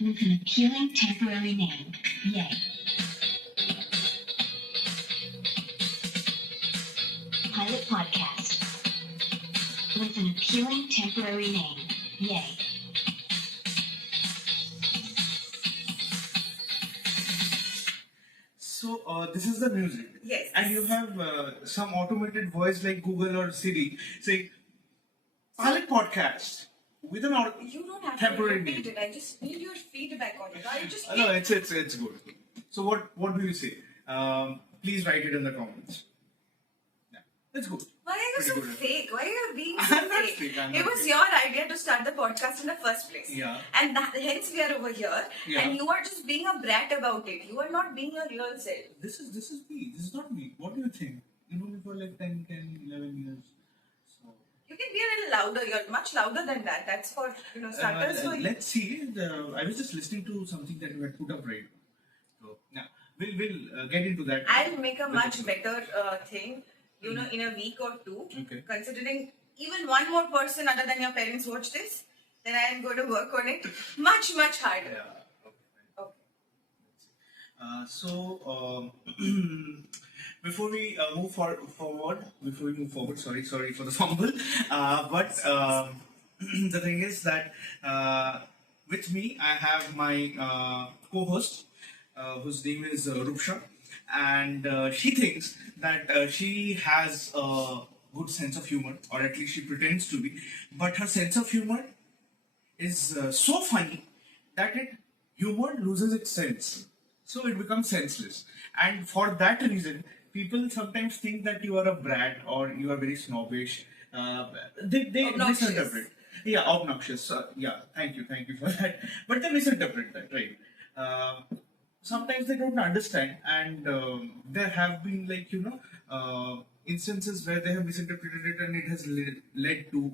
with an appealing temporary name. Yay. Pilot podcast with an appealing temporary name. Yay. So this is the music. Yes. And you have some automated voice like Google or Siri saying, pilot podcast with an You don't have temporary to name. repeat it. I just need your feedback on it. I just No, it's good. So what do you say? Please write it in the comments. Yeah, it's good. Why are you Pretty so good. fake? Why are you being so I'm not fake? fake, I'm It not was fake. your idea to start the podcast in the first place. Yeah. And hence we are over here. Yeah. And you are just being a brat about it. You are not being your real self. This is me. This is not me. What do you think? You know me for like 10, 11 years. So You can be a little louder. You're much louder than that. That's for, starters for you. let's see. I was just listening to something that you had put up right. So now we'll get into that. I'll make a much better thing, in a week or two. Okay. Considering even one more person other than your parents watch this, then I am going to work on it much, much harder. Yeah. Okay. Okay. So before we move forward, sorry for the fumble. But the thing is that with me I have my co-host, whose name is Rupsha, and she thinks that she has a good sense of humor, or at least she pretends to be. But her sense of humor is so funny that humor loses its sense, so it becomes senseless. And for that reason, people sometimes think that you are a brat or you are very snobbish. They Obnoxious. misinterpret. Yeah, obnoxious. Thank you for that. But they misinterpret that, right? Sometimes they don't understand, and there have been instances where they have misinterpreted it, and it has led to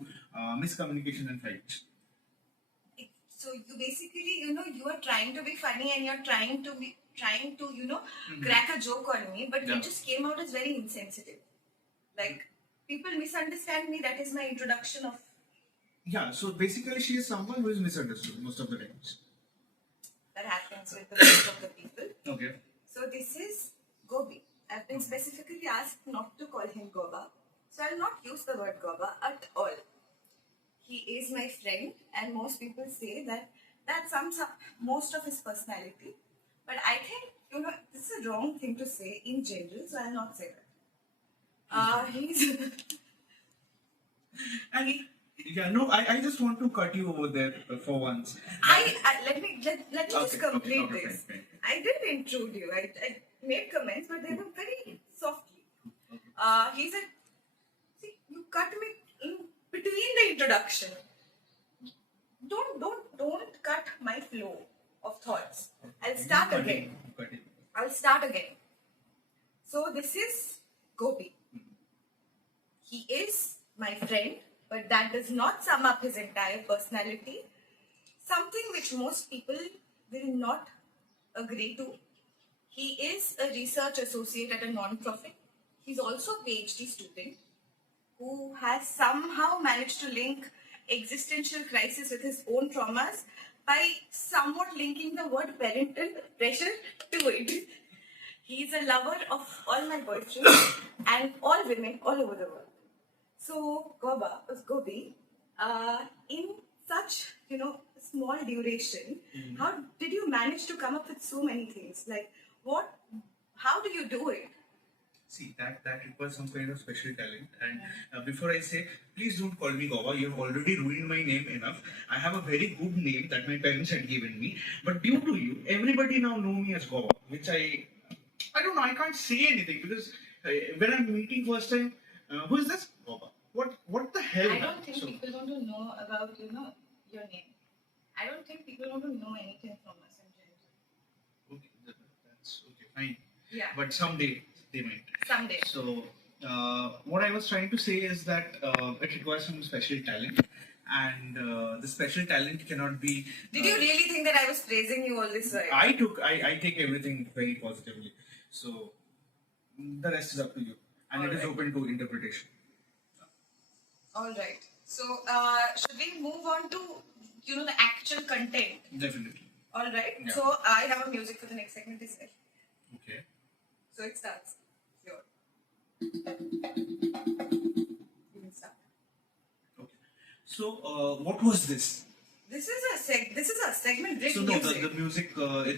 miscommunication and fights. So you basically, you are trying to be funny and you're trying to crack a joke on me, but Yeah. it just came out as very insensitive. Like, people misunderstand me. That is my introduction of. Yeah, so basically she is someone who is misunderstood most of the times. That happens with the rest of the people. Okay. So this is Gobi. I've been specifically asked not to call him Goba. So I'll not use the word Goba at all. He is my friend, and most people say that sums up most of his personality. But I think, this is a wrong thing to say in general, so I'll not say that. He's... And I just want to cut you over there for once. Let me just complete this. Fine. I didn't intrude you. I made comments, but they were very softly. He said, "See, you cut me in between the introduction. Don't cut my flow of thoughts. I'll start again. So this is Gobi. He is my friend, but that does not sum up his entire personality. Something which most people will not agree to. He is a research associate at a non-profit. He's also a PhD student who has somehow managed to link existential crisis with his own traumas by somewhat linking the word parental pressure to it. He's a lover of all my boyfriends and all women all over the world. So, Gobi, in such, small duration, how did you manage to come up with so many things? Like, how do you do it? See, that requires some kind of special talent. And before I say, please don't call me Goba. You have already ruined my name enough. I have a very good name that my parents had given me. But due to you, everybody now know me as Goba, which I don't know. I can't say anything because when I'm meeting first time, who is this? Goba. What the hell? I don't think people want to know about, your name. I don't think people want to know anything from us in general. Okay, that's okay, fine. Yeah. But someday they might. Someday. So, what I was trying to say is that it requires some special talent, and the special talent cannot be. Did you really think that I was praising you all this while? I take everything very positively. So, the rest is up to you, and All it is right. open to interpretation. All right. So, should we move on to, the actual content? Definitely. All right. Yeah. So I have a music for the next segment as well. Okay. So it starts. Here. You can start. Okay. So, what was this? This is a segment with So no, music. the music.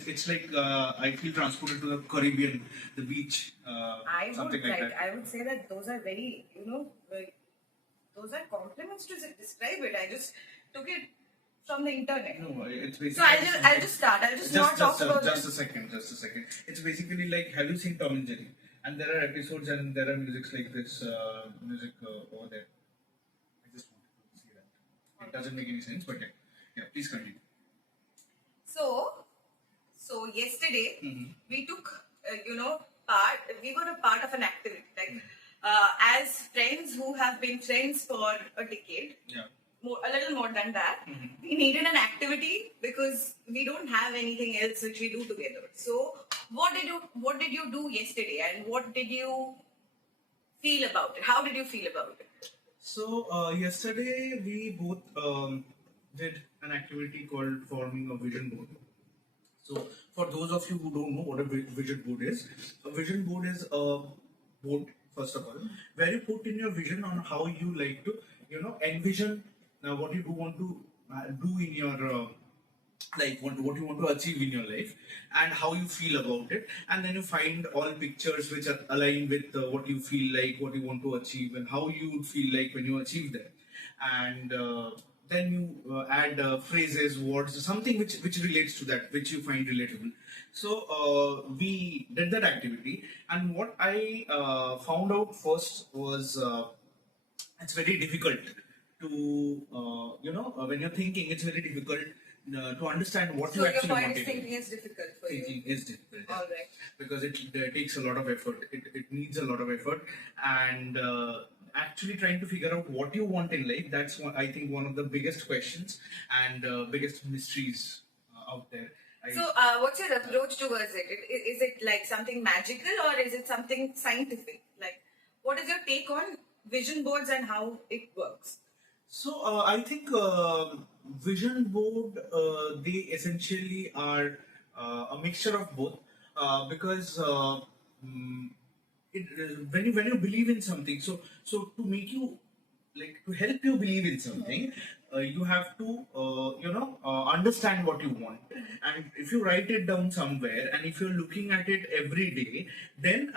It's like I feel transported to the Caribbean, the beach, something like that. I would say that those are very, like, those are compliments to describe it. I just took it from the internet. No, it's basically. So I'll just start. I'll just not talk about just a second. It's basically like, have you seen Tom and Jerry? And there are episodes and there are musics like this music over there. I just wanted to see that. It doesn't make any sense, but yeah, please continue. So yesterday Mm-hmm. we took, we were a part of an activity. Like, as friends who have been friends for a decade, Yeah. a little more than that, Mm-hmm. we needed an activity because we don't have anything else which we do together. So what did you do yesterday, and what did you feel about it? How did you feel about it? So yesterday we both did an activity called forming a vision board. So for those of you who don't know what a vision board is, a vision board is a board, first of all, where you put in your vision on how you like to, envision what you do want to do in your like what you want to achieve in your life and how you feel about it, and then you find all pictures which are aligned with what you feel like, what you want to achieve, and how you would feel like when you achieve that. And then you add phrases, words, something which relates to that, which you find relatable. So we did that activity, and what I found out first was it's very difficult to when you're thinking, it's very difficult to understand what So you your actually point want is to do. thinking is difficult for you. Thinking is difficult. All right. Because it takes a lot of effort. It needs a lot of effort, and actually trying to figure out what you want in life. That's I think one of the biggest questions and biggest mysteries out there. So, what's your approach towards it? Is it like something magical, or is it something scientific? Like, what is your take on vision boards and how it works? So I think vision board they essentially are a mixture of both because mm, when you believe in something, so to make you like to help you believe in something, you have to understand what you want, and if you write it down somewhere and if you're looking at it every day, then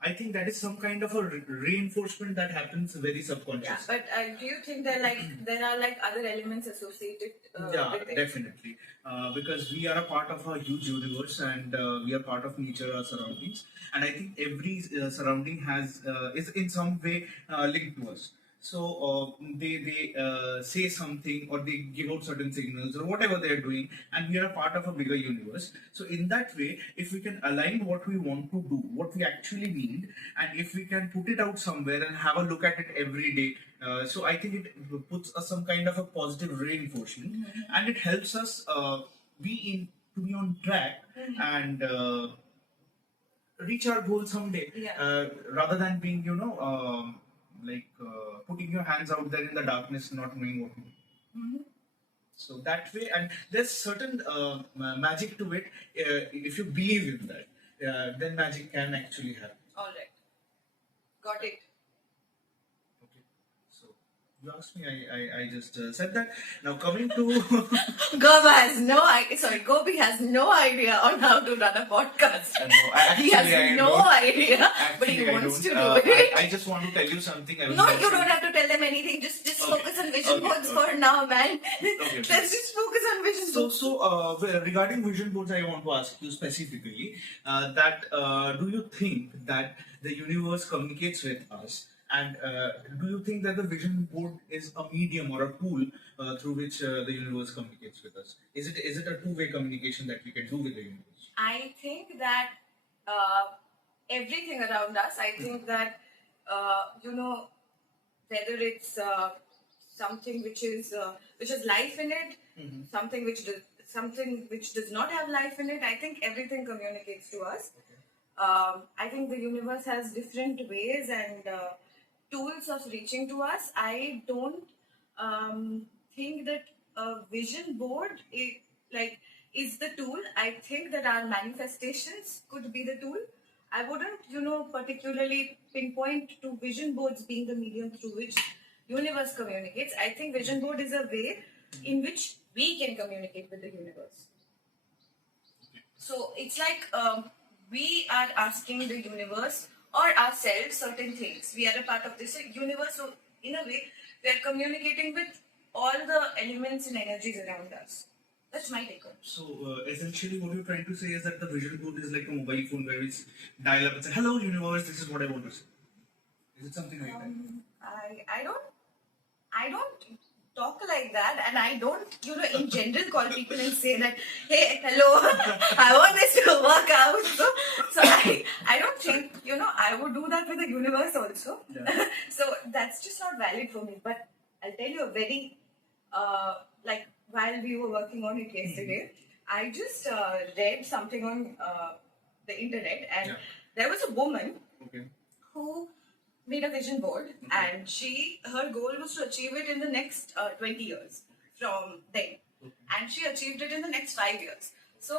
I think that is some kind of a reinforcement that happens very Yeah, subconscious. but do you think there are like other elements associated Yeah, with it? definitely. Because we are a part of a huge universe, and we are part of nature, our surroundings, and I think every surrounding has is in some way linked to us. So they say something, or they give out certain signals, or whatever they are doing, and we are a part of a bigger universe. So in that way, if we can align what we want to do, what we actually need, and if we can put it out somewhere and have a look at it every day, so I think it puts us some kind of a positive reinforcement, and it helps us to be on track and reach our goal someday. Yeah. Rather than being putting your hands out there in the darkness, not knowing what to do. Mhm. So that way, and there's certain magic to it. If you believe in that, then magic can actually happen. All right, got it. Okay. So you asked me, I just said that. Now coming to Gobi has no idea on how to run a podcast. He actually, I has no don't. idea, but he Actually, I wants to don't. do it. I just want to tell you something. I was No, you mentioning- don't have to tell them anything. Just Okay. focus on vision Okay, boards okay. for now, man. Okay. Let's just focus on vision So, boards. regarding vision boards, I want to ask you specifically that do you think that the universe communicates with us, and do you think that the vision board is a medium or a tool through which the universe communicates with us? Is it a two-way communication that we can do with the universe? I think that everything around us, I think that, whether it's something which has life in it, Mhm. something which does not have life in it, I think everything communicates to us. I think the universe has different ways and tools of reaching to us. I don't think that a vision board, like is the tool. I think that our manifestations could be the tool. I wouldn't, particularly pinpoint to vision boards being the medium through which universe communicates. I think vision board is a way in which we can communicate with the universe. So it's like we are asking the universe or ourselves certain things. We are a part of this universe, so in a way, we are communicating with all the elements and energies around us. That's my take on it. So essentially, what you're trying to say is that the visual board is like a mobile phone where it's dial up and say, "Hello, universe. This is what I want to say." Is it something like that? I don't talk like that, and I don't, in general call people and say that, hey, hello, I want this to work out. So I don't think, I would do that with the universe also. Yeah. So that's just not valid for me. But I'll tell you a very, while we were working on it yesterday, I just read something on the internet, and there was a woman who made a vision board, and her goal was to achieve it in the next 20 years from then, and she achieved it in the next 5 years. So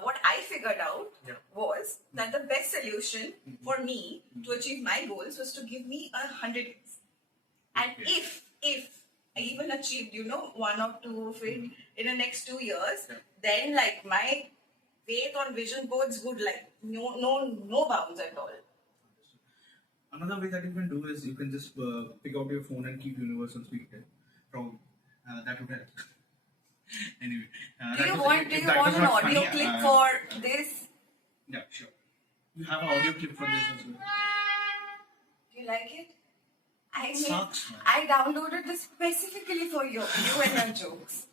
what I figured out was that the best solution for me to achieve my goals was to give me 100 years, and if I even achieved 1 or 2 of it in the next 2 years, then like my faith on vision boards would like no bounds at all. Another way that you can do is you can just pick out your phone and keep universe on speed dial. Probably that would help. Anyway, do you want an audio clip for this? Yeah, sure. You have an audio clip for this as well. Do you like it? Sucks, man. I downloaded this specifically for you and your jokes.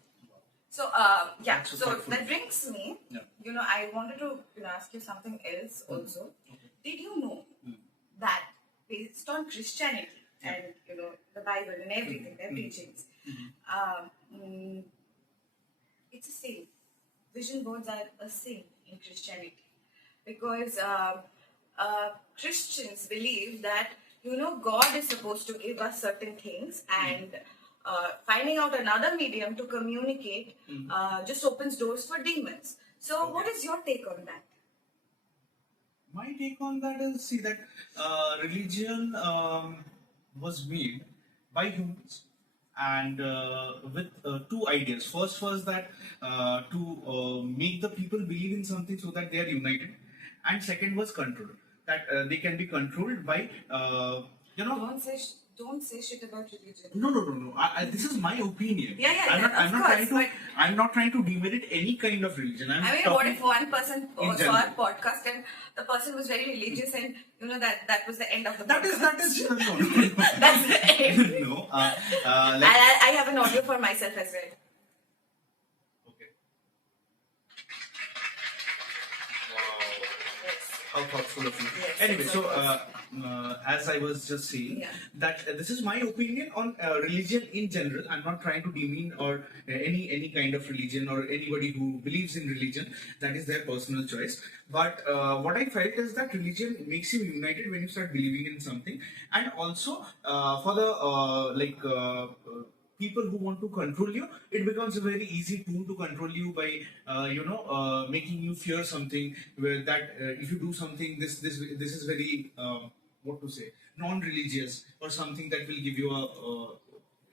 So so that brings me. I wanted to ask you something else also. Did you know that based on Christianity and the Bible and everything, their teachings, it's a sin. Vision boards are a sin in Christianity because Christians believe that God is supposed to give us certain things, and finding out another medium to communicate just opens doors for demons. So what is your take on that? My take on that is, that religion was made by humans, and with 2 ideas. First was that to make the people believe in something so that they are united, and second was control, that they can be controlled by Don't say shit about religion. No. This is my opinion. I'm not trying to demerit any kind of religion. What if one person saw our podcast and the person was very religious, and that was the end of the podcast? That is no. That's the end. No. I have an audio for myself as well. Okay. Wow. How thoughtful of you. Yes, Anyway, so as I was just saying, that this is my opinion on religion in general. I'm not trying to demean or any kind of religion or anybody who believes in religion. That is their personal choice. But what I felt is that religion makes you united when you start believing in something, and also for the people who want to control you, it becomes a very easy tool to control you by making you fear something. Where that if you do something, this is very non-religious, or something that will give you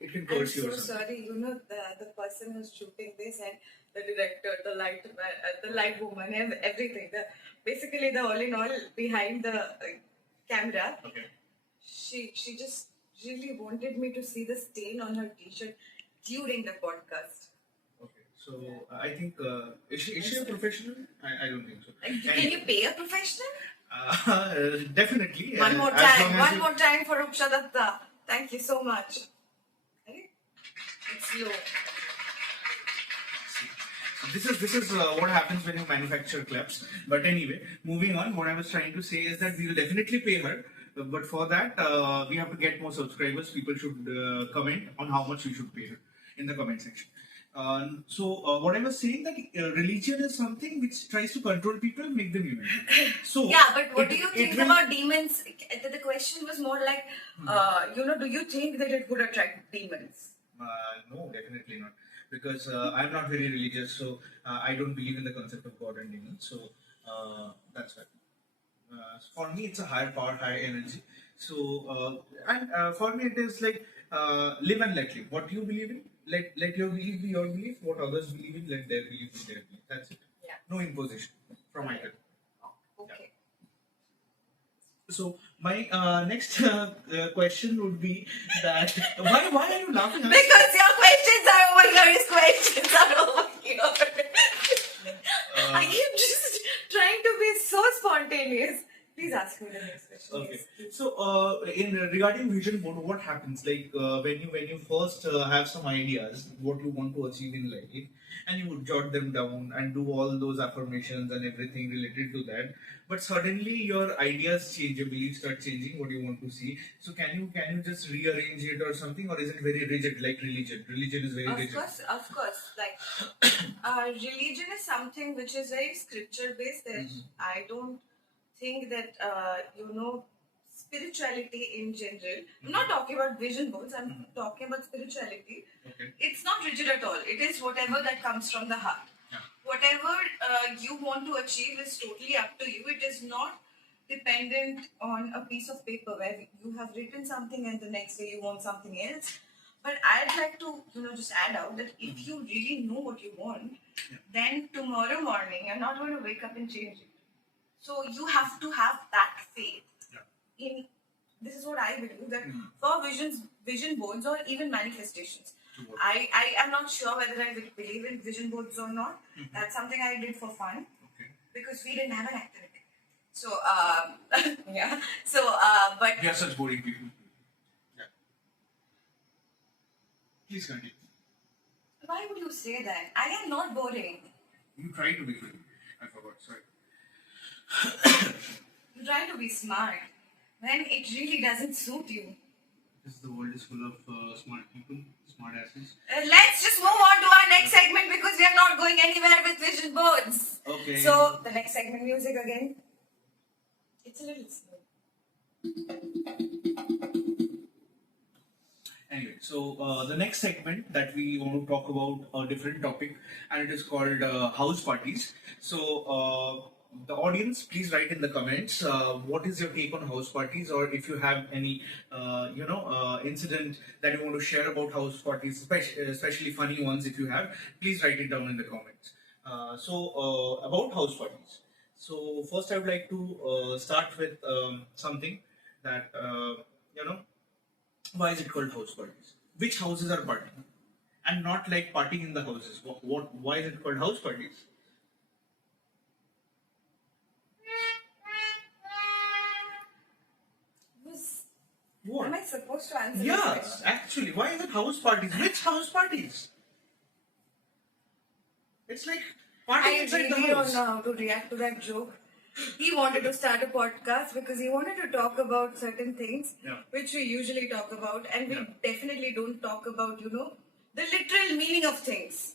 it can curse you or something. Sorry, the person who's shooting this, and the director, the light woman, and everything. Basically the all in all behind the camera. Okay. She just really wanted me to see the stain on her t-shirt during the podcast. Okay, so I think is she a professional? I don't think so. Can you pay a professional? Definitely. One more time for Rupsha Datta. Thank you so much. It's low. This is what happens when you manufacture claps. But anyway, moving on. What I was trying to say is that we will definitely pay her. But for that, we have to get more subscribers. People should comment on how much we should pay her in the comment section. So what I was saying, that religion is something which tries to control people, make them united. So but what do you think about demons? The question was more like, do you think that it would attract demons? No, definitely not. because I'm not very religious, so I don't believe in the concept of God and demons. So that's why. For me, it's a higher power, higher energy. So, and for me, it is like live and let live. What you believe in, let your belief be your belief. What others believe in, let their belief be their belief. That's it. Yeah. No imposition from my end. Okay. So my next question would be that why are you laughing? Because your questions are over here, his questions are over here. I am just trying to be so spontaneous. Please ask me the next question. Okay. Yes. So, in regarding vision board, what happens? Like when you first have some ideas, what you want to achieve in life, and you would jot them down and do all those affirmations and everything related to that. But suddenly your ideas change, your beliefs start changing. What you want to see. So can you just rearrange it or something, or is it very rigid like religion? Religion is very rigid. Of course. Like, religion is something which is very scripture based. That I don't think that spirituality in general. I'm not talking about vision boards. I'm talking about spirituality. Okay. It's not rigid at all. It is whatever that comes from the heart. Yeah. Whatever you want to achieve is totally up to you. It is not dependent on a piece of paper where you have written something and the next day you want something else. But I'd like to, just add out that if you really know what you want, then tomorrow morning you're not going to wake up and change it. So you have to have that faith in. This is what I believe, that for vision boards or even manifestations. I am not sure whether I believe in vision boards or not. That's something I did for fun because we didn't have an activity. So yeah. So but We are such boring people. Yeah. Please continue. why would you say that? I am not boring. You try to be good. I forgot. Sorry. You try to be smart when it really doesn't suit you. Because the world is full of smart people, smart asses. Let's just move on to our next segment because we are not going anywhere with vision boards. Okay. So the next segment, music again. It's a little slow. Anyway, so the next segment that we want to talk about a different topic, and it is called house parties. So the audience, please write in the comments what is your take on house parties, or if you have any incident that you want to share about house parties, especially funny ones. If you have, please write it down in the comments. So about house parties. So first, I would like to start with something that why is it called house parties? Which houses are partying, and not like partying in the houses? What? Why is it called house parties? What? Am I supposed to answer this Yeah, question? actually, why is it house parties? Which house parties? It's like partying I inside the really don't house. know how to react to that joke. He wanted to start a podcast because he wanted to talk about certain things which we usually talk about, and we definitely don't talk about, the literal meaning of things.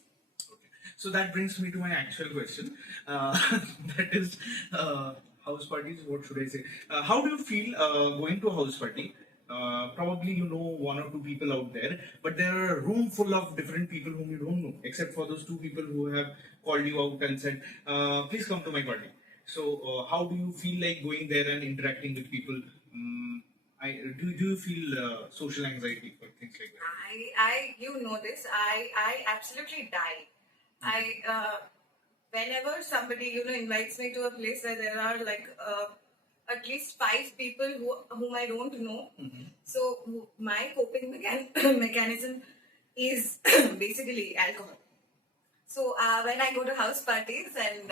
So that brings me to my actual question. That is house parties. What should I say? How do you feel going to a house party? Probably you know one or two people out there, but there are a room full of different people whom you don't know, except for those two people who have called you out and said, "Please come to my party." So, how do you feel like going there and interacting with people? Do you feel social anxiety or things like that? You know this. I absolutely die. Whenever somebody invites me to a place where there are like at least 5 people whom I don't know. So my coping mechanism is basically alcohol. So when I go to house parties and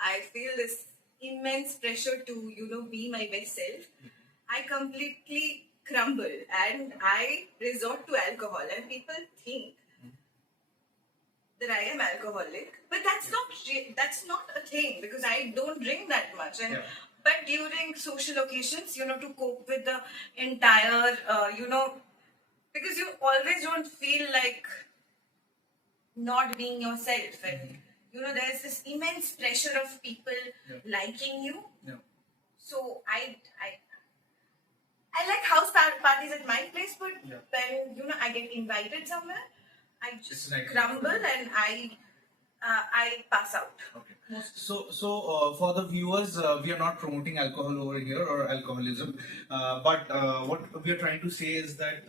I feel this immense pressure to be my best self, I completely crumble and I resort to alcohol, and people think that I am alcoholic, but that's not a thing because I don't drink that much. And but during social occasions, to cope with the entire, because you always don't feel like not being yourself, and there's this immense pressure of people liking you. So I like house parties at my place, but when I get invited somewhere, I It's just an active crumble effort. and I pass out. Okay. So for the viewers, we are not promoting alcohol over here or alcoholism, but what we are trying to say is that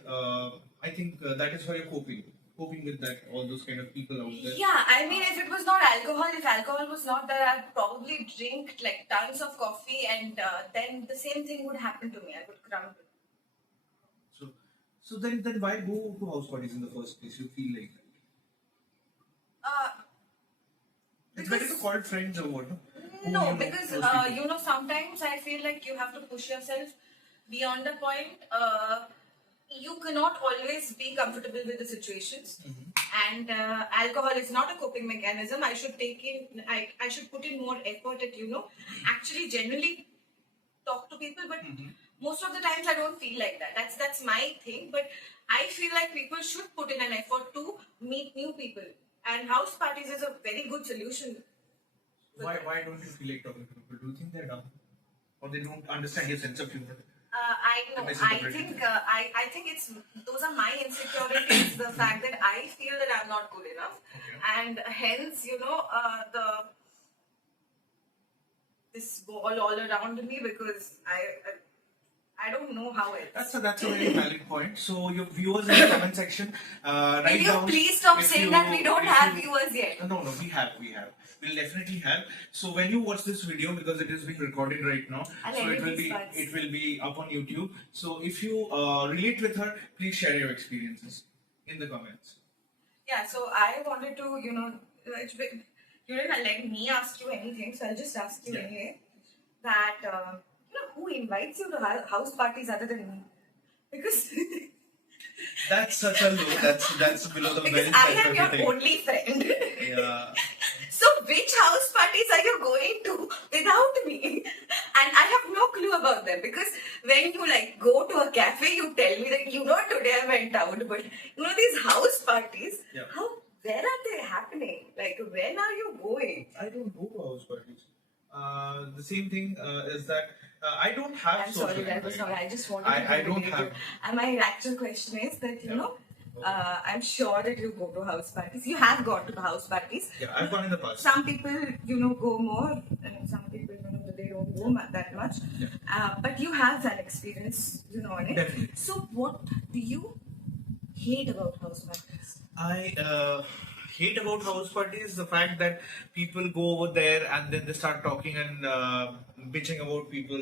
I think that is how you're coping with that, all those kind of people out there. Yeah, I mean, if it was not alcohol, if alcohol was not there, I'd probably drink like tons of coffee, and then the same thing would happen to me. I would crumble. So, so then why go to house parties in the first place? You feel like that. Uh, It's better to because call friends or what? No? Who no, you know, because those people. sometimes I feel like you have to push yourself beyond a point. You cannot always be comfortable with the situations, and alcohol is not a coping mechanism. I should put in more effort at actually genuinely talk to people, but most of the times I don't feel like that. That's my thing. But I feel like people should put in an effort to meet new people, and house parties is a very good solution. Why don't you feel like talking to people? Do you think they're dumb, or they don't understand your sense of humor? I know. The I misinterpretation. think it's those are my insecurities. The fact that I feel that I'm not good enough, and hence the this ball all around me because I don't know how else. That's a very valid point. So your viewers in the comment section, Will write you down. please stop if saying you- that we don't if have you- viewers yet? No, we have. We'll definitely have. So when you watch this video, because it is being recorded right now, I'll so edit these parts. it will be up on YouTube. So if you relate with her, please share your experiences in the comments. Yeah, so I wanted to, you didn't let me ask you anything, so I'll just ask you Yeah. anyway. That who invites you to house parties other than me? Because That's such a low. That's below the because belt. I type am of your thing. only friend. Yeah. So which house parties are you going to without me? And I have no clue about them because when you go to a cafe, you tell me that today I went out, but these house parties, Yeah. where are they happening? Like when are you going? I don't go to house parties. The same thing is that I don't have. I'm social sorry, that was not. anxiety. I just wanted to I don't validate have. you. And my actual question is that Yeah. I'm sure that you go to house parties. You have gone to house parties. Yeah, I've gone in the past. Some people, go more, and some people, they don't go that much. Yeah. But you have that experience, on it. Definitely. So, what do you hate about house parties? I hate about house parties the fact that people go over there and then they start talking and bitching about people,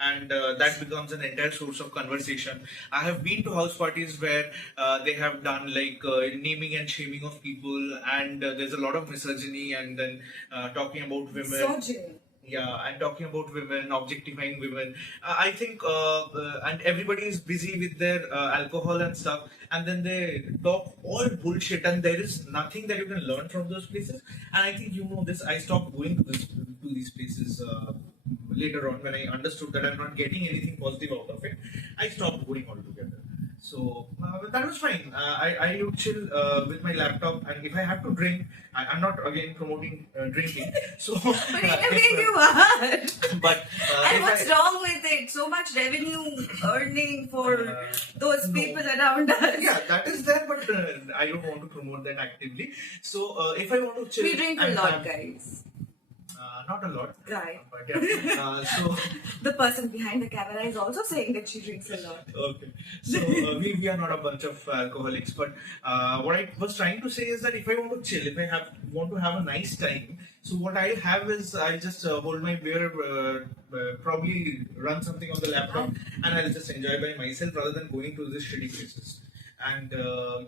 and that becomes an entire source of conversation. I have been to house parties where they have done naming and shaming of people, and there's a lot of misogyny, and then talking about women. Misogyny. Yeah, and talking about women, objectifying women. I think, and everybody is busy with their alcohol and stuff, and then they talk all bullshit, and there is nothing that you can learn from those places. And I think this. I stopped going to these places later on when I understood that I'm not getting anything positive out of it. I stopped going altogether. So that was fine. I would chill with my laptop, and if I have to drink, I'm not again promoting drinking. So, But in a way, you are. But And if what's wrong with it? So much revenue earning for those no. people around us. Yeah, that is there, but I don't want to promote that actively. So if I want to chill, We drink a and lot, have- guys. not a lot. Right. But yeah. So The person behind the camera is also saying that she drinks a lot. okay. So we are not a bunch of alcoholics, but what I was trying to say is that if I want to chill, if I want to have a nice time, so what I have is I just hold my beer, probably run something on the laptop, and I'll just enjoy by myself rather than going to these shitty places and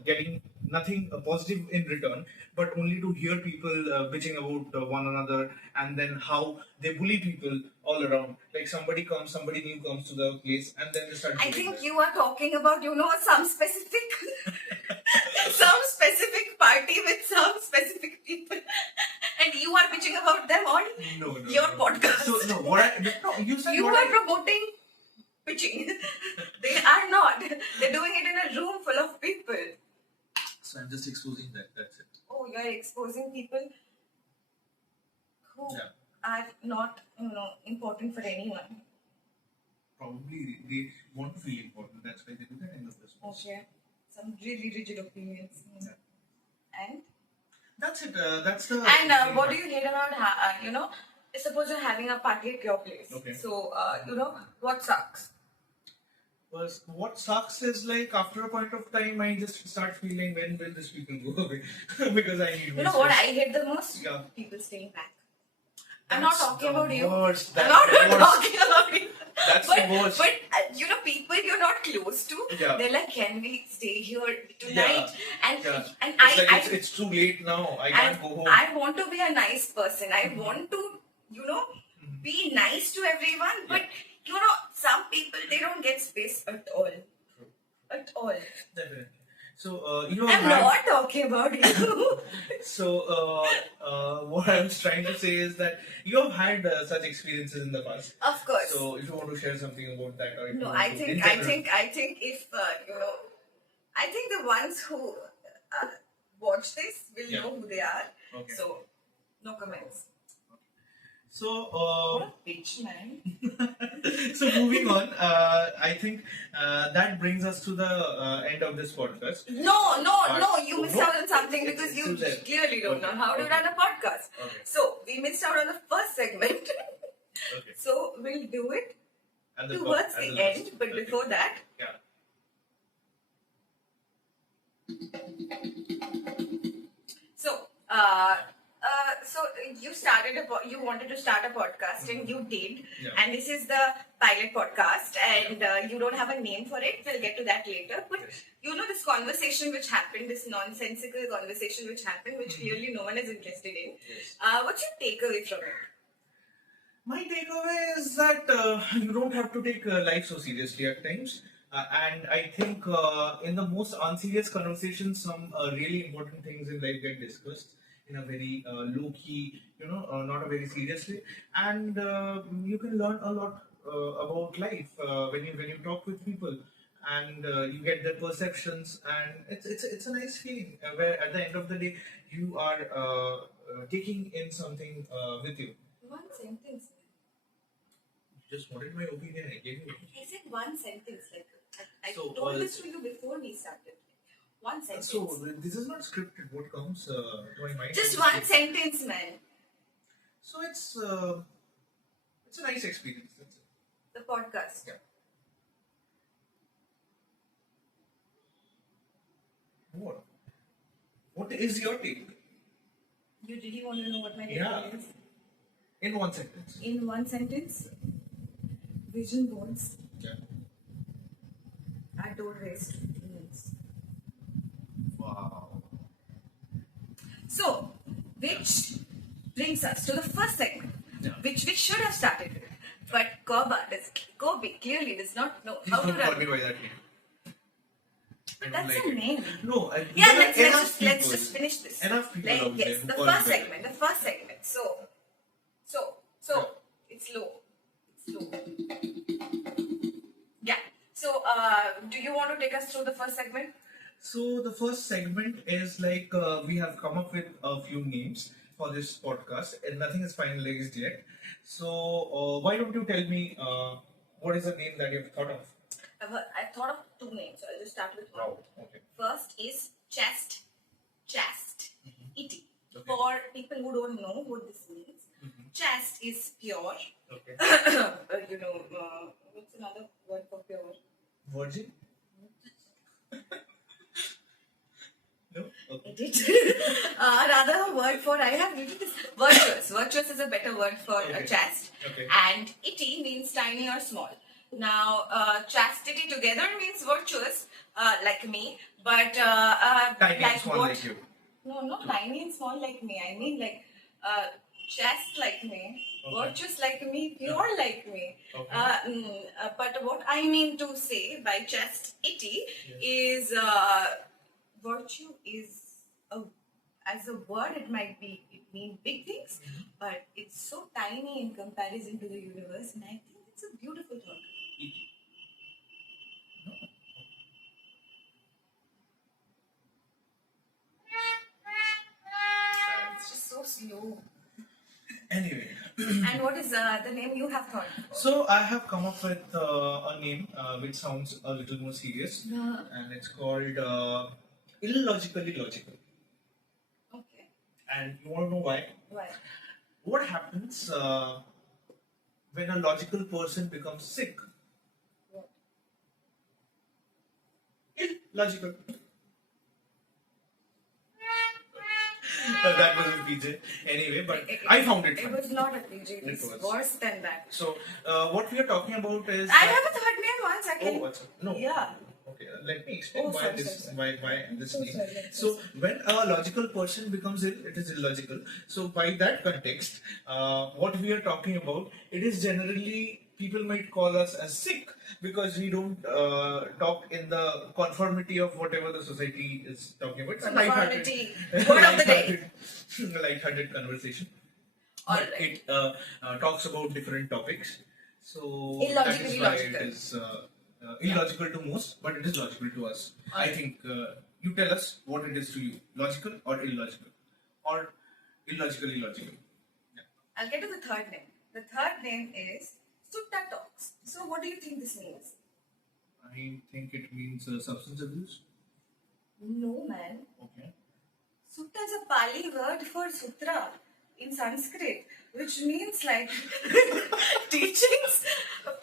getting nothing positive in return, but only to hear people bitching about one another, and then how they bully people all around. Like somebody new comes to the place, and then they start. I bullying think them. you are talking about, some specific some specific party with some specific people. And you are bitching about them on No, your no. podcast. So no, you said You what are promoting pitching. They are not. They're doing it in a room full of people. So I'm just exposing that. That's it. Oh, you're exposing people who Yeah. are not, important for anyone. Probably they want to feel important. That's why they do that in the first place. Okay. Some really rigid opinions. Yeah. And That's it. That's the. and what do you hate about suppose you're having a party at your place. Okay. So what sucks? Was what sucks is like after a point of time, I just start feeling when will this people go away because I need. You know what I hate the most? Yeah. People staying back. I'm not That's talking the about you. worst. I'm That's not the worst. talking about you. That's but, the worst. But people you're not close to, Yeah. they're like, can we stay here tonight? And Yeah. and It's like I it's too late now. I can't go home. I want to be a nice person. I want to be nice to everyone. But some people they don't get space at all. At all. Definitely. So you I'm not talking about you. So what I was trying to say is that you have had such experiences in the past. Of course. So if you want to share something about that, or if you No, want I to think if I think the ones who watch this will know who they are. Okay. So no comments. So What a bitch, man. so moving on, I think that brings us to the end of this podcast. No, you missed No. out on something because you Still there. clearly don't know how to Okay. run a podcast. Okay. So we missed out on the first segment. Okay. So we'll do it And towards and the last. end, but Okay. before that, Yeah. so you started you wanted to start a podcast and you did, Yeah. and this is the pilot podcast, and you don't have a name for it. We'll get to that later. But Yes. this conversation which happened, this nonsensical conversation which happened, which clearly no one is interested in. Yes. What's your takeaway from it? My takeaway is that you don't have to take life so seriously at times. And I think in the most unserious conversations, some really important things in life get discussed in a very low key, not a very seriously. And you can learn a lot about life when you talk with people, and you get their perceptions, and it's a nice feeling where at the end of the day you are taking in something with you. One sentence. Just wanted my opinion. I gave you. I said one sentence. Like I So, told this to you before we started. One sentence. So this is not scripted. What comes to my mind? Just is one it. sentence, man. So it's a nice experience. That's it. The podcast. Yeah. What? What is your take? You really want to know what my Yeah. takeaway is? In one sentence. In one sentence, vision boards Yeah. are doorways to humans. Wow. So, which brings us to the first segment, Yeah. which we should have started with. But Gobi clearly does not know Please how to don't call run. me by that name. I don't That's like a it. name. No. Yeah, there are let's enough just people- finish this. Enough people Like, out there yes, who the call first me by segment. The first segment. So, it's low. It's low. Yeah. So, do you want to take us through the first segment? So the first segment is like we have come up with a few names for this podcast, and nothing is finalized yet. So why don't you tell me what is the name that you've thought of? I thought of two names. So I'll just start with one. Okay. First is chest, iti. Okay. For people who don't know what this means, chest is pure. Okay. What's another word for pure? Virgin? No? Okay. Another word for, I have written this, virtuous. Virtuous is a better word for Okay. chest. Okay. And iti means tiny or small. Now, chastity together means virtuous, like me, but Tiny like and small what? like you. No, not tiny and small like me. I mean like chest like me, Okay. virtuous like me, pure like me. Okay. But what I mean to say by chastity is virtue is as a word it mean big things, but it's so tiny in comparison to the universe, and I think it's a beautiful thought. It's just so slow. Anyway. And what is the name you have thought of? So I have come up with a name which sounds a little more serious, Yeah. and it's called illogically logical. And you want to know why? Why? What happens when a logical person becomes sick? What? Illogical. That was a PJ. Anyway, but I found it It funny. was not a PJ. It was was. worse than that. So, what we are talking about is. I have a third name once. I can. Oh, what's up? No. Yeah. Okay, let me explain Oh, why sorry, this sorry. why this So name. sorry, yes, So when a logical person becomes ill, it is illogical. So by that context, what we are talking about, it is generally people might call us as sick because we don't talk in the conformity of whatever the society is talking about. It's a lighthearted, Conformity. Word of the day. lighthearted conversation. All But right. it talks about different topics. So that Illogically is why logical. it is illogical to most, but it is logical to us. I think you tell us what it is to you, logical or illogical, or illogically logical. Yeah. I'll get to the third name. The third name is Sutta Talks. So, what do you think this means? I think it means substance abuse. No, man. Okay. Sutta is a Pali word for sutra in Sanskrit, which means like teachings,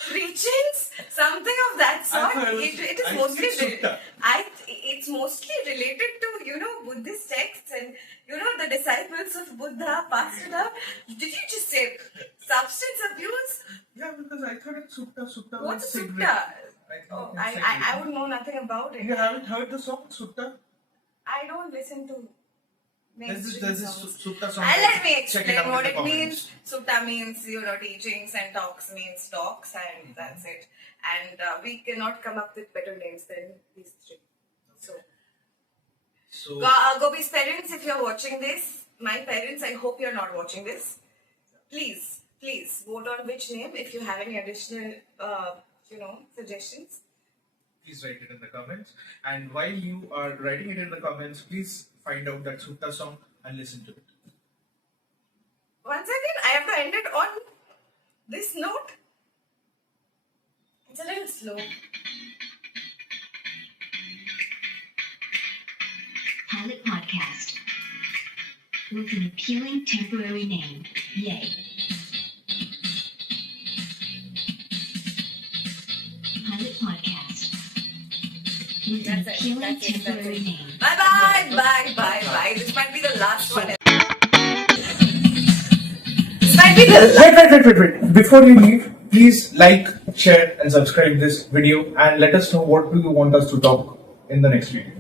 preachings, something of that I sort. thought It is I think mostly it's sutta. it's mostly related to Buddhist texts and the disciples of Buddha passed it up. Did you just say substance abuse? Yeah, because I thought it's sutta. Sutta. What's means a cigarette. sutta? I think Oh, it's I cigarette. would know nothing about it. You haven't heard the song Sutta? I don't listen to mainstream There's this songs. Sutta song. And let me Check explain out in what the it comments. means. Sutta means, teachings, and talks means talks, and that's it. And we cannot come up with better names than these three. So, Gobi's parents, if you're watching this, my parents, I hope you're not watching this. Please vote on which name if you have any additional, suggestions. Please write it in the comments. And while you are writing it in the comments, please find out that Sutta song and listen to it. Once again, I have to end it on this note. It's a little slow. Pilot podcast with an appealing temporary name. Yay. Pilot podcast with an That's appealing it. temporary name. Bye. This might be the last one. This might be the Wait. Before you leave, please like, share and subscribe this video and let us know what do you want us to talk in the next video.